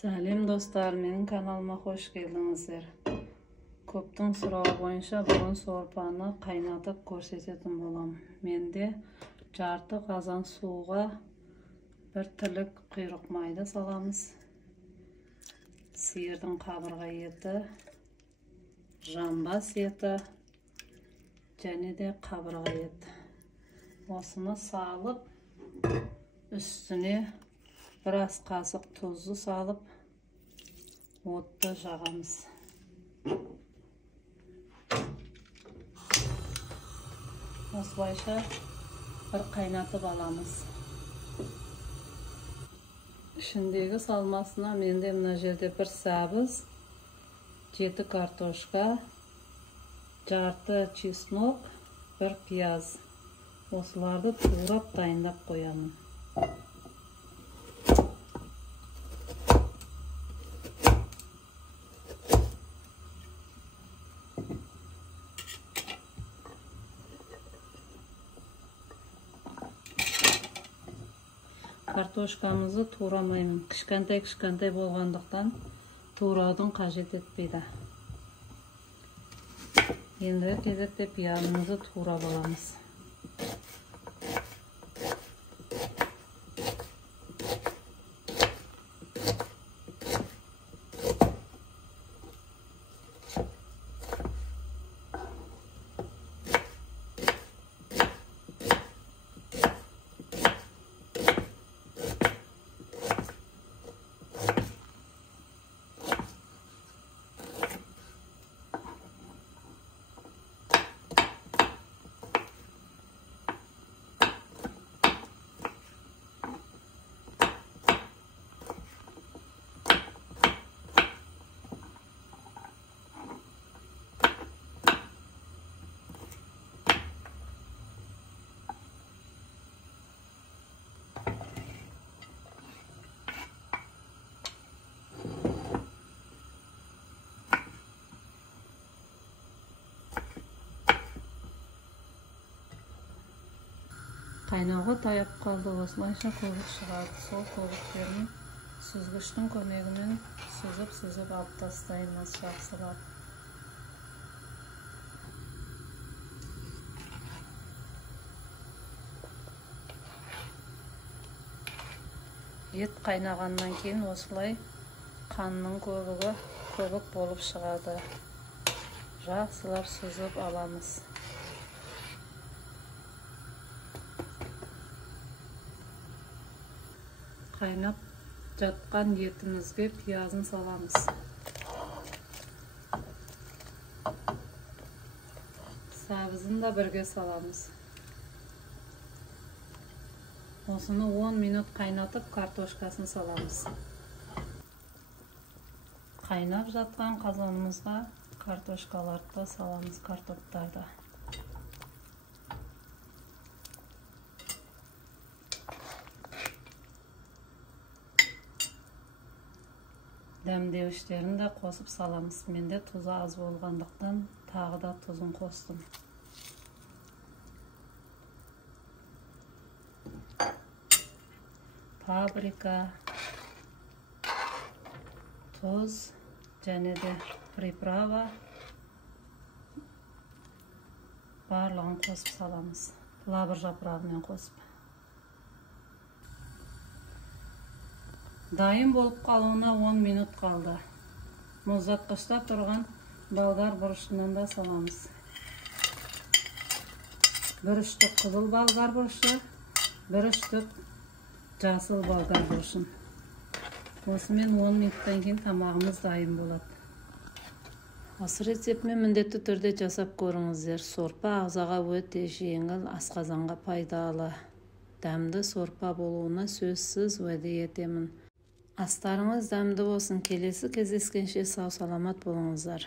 Сәлем достар, менің каналыма қош келдіңіздер. Көптің сұрауы бойынша бүгін сорпаны қайнатып көрсететін болам. Менде жарты қазан суға бір тілік құйрық майды саламыз. Сиырдың қабырға еті, жамбас еті және де қабырға еті. Осыны салып, үстіне бір ас қасық тұзды салып, отты жағамыз. Осылайша бір қайнатып аламыз. Ішіндегі салмасына менде мына жерде бір сәбіз, 7 картошка, жарты чеснок, бір пияз. Осыларды турап дайындап қоямын. Картошкамызды турамаймын. Кішкентай болғандықтан тураудың қажет етпейді. Енді кезекте пиязымызды турап аламыз. Қайнауға таяп қалды. Осылайша көбік шығады. Сол көбіктерін сүзгіштің көмегімен сүзіп алып тастаймыз жақсылап. Ет қайнағаннан кейін осылай қанның көбігі көбік болып шығады. Жақсылап сүзіп аламыз. Қайнап жатқан етімізге пиязын саламыз. Сәбізін да бірге саламыз. Осыны 10 минут қайнатып, картошкасын саламыз. Қайнап жатқан қазанымызға картошкаларды саламыз, картоптарды. Дәмдеуіштерін де қосып саламыз. Менде тұзы аз болғандықтан тағы да тұзын қостым. Паприка, тұз және де приправа барлығын қосып саламыз. Лавр жапырағымен қосып. Дайын болып қалуына 10 минут қалды. Мұздатқышта тұрған болгар бұрышынан да саламыз. Бір үштік қызыл болгар бұрышы, бір үштік жасыл болгар бұрышын. Осымен 10 минуттан кейін тамағымыз дайын болады. Осы рецептімен міндетті түрде жасап көріңіздер. Сорпа ағзаға өте жеңіл, асқазанға пайдалы. Дәмді сорпа болуына сөзсіз уәде етемін. Астарыңыз дәмді болсын. Келесі кездескенше сау саламат болыңыздар.